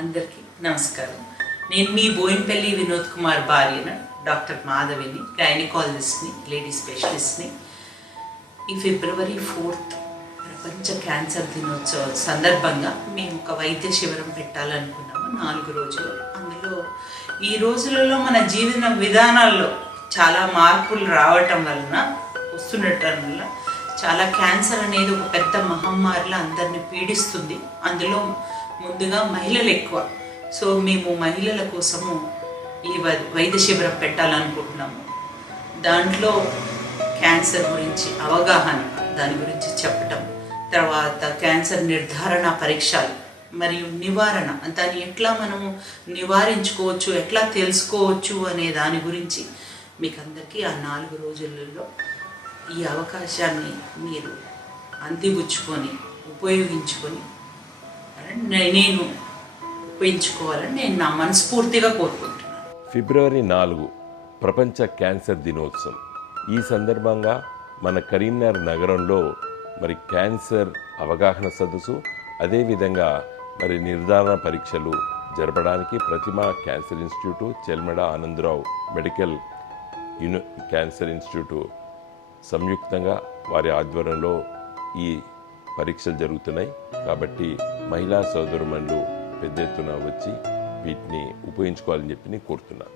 అందరికీ నమస్కారం. నేను మీ బోయినపల్లి వినోద్ కుమార్ భార్యన డాక్టర్ మాధవిని, గైనకాలజిస్ట్ని, లేడీ స్పెషలిస్ట్ని. ఈ ఫిబ్రవరి 4th ప్రపంచ క్యాన్సర్ దినోత్సవం సందర్భంగా మేము ఒక వైద్య శిబిరం పెట్టాలనుకున్నాము 4 రోజులు. అందులో ఈ రోజులలో మన జీవన విధానాల్లో చాలా మార్పులు రావటం వలన చాలా క్యాన్సర్ అనేది ఒక పెద్ద మహమ్మారిలో అందరిని పీడిస్తుంది. అందులో ముందుగా మహిళలు ఎక్కువ. సో మేము మహిళల కోసము ఈ వైద్య శిబిరం పెట్టాలనుకుంటున్నాము. దాంట్లో క్యాన్సర్ గురించి అవగాహన, దాని గురించి చెప్పటం, తర్వాత క్యాన్సర్ నిర్ధారణ పరీక్షలు మరియు నివారణ, దాన్ని ఎట్లా మనము నివారించుకోవచ్చు, ఎట్లా తెలుసుకోవచ్చు అనే దాని గురించి మీకు అందరికీ ఆ 4 రోజులలో ఈ అవకాశాన్ని మీరు అందిపుచ్చుకొని ఉపయోగించుకొని నేను ఉపయోగించుకోవాలని నేను నా మనస్ఫూర్తిగా కోరుకుంటున్నాను. ఫిబ్రవరి 4 ప్రపంచ క్యాన్సర్ దినోత్సవం. ఈ సందర్భంగా మన కరీంనగర్ నగరంలో మరి క్యాన్సర్ అవగాహన సదస్సు, అదేవిధంగా మరి నిర్ధారణ పరీక్షలు జరపడానికి Pratima cancer institute, Chelmeda Anandrao medical cancer institute సంయుక్తంగా వారి ఆధ్వర్యంలో ఈ పరీక్షలు జరుగుతున్నాయి. కాబట్టి మహిళా సోదరుమణులు పెద్ద ఎత్తున వచ్చి వీటిని ఉపయోగించుకోవాలని చెప్పి కోరుతున్నాను.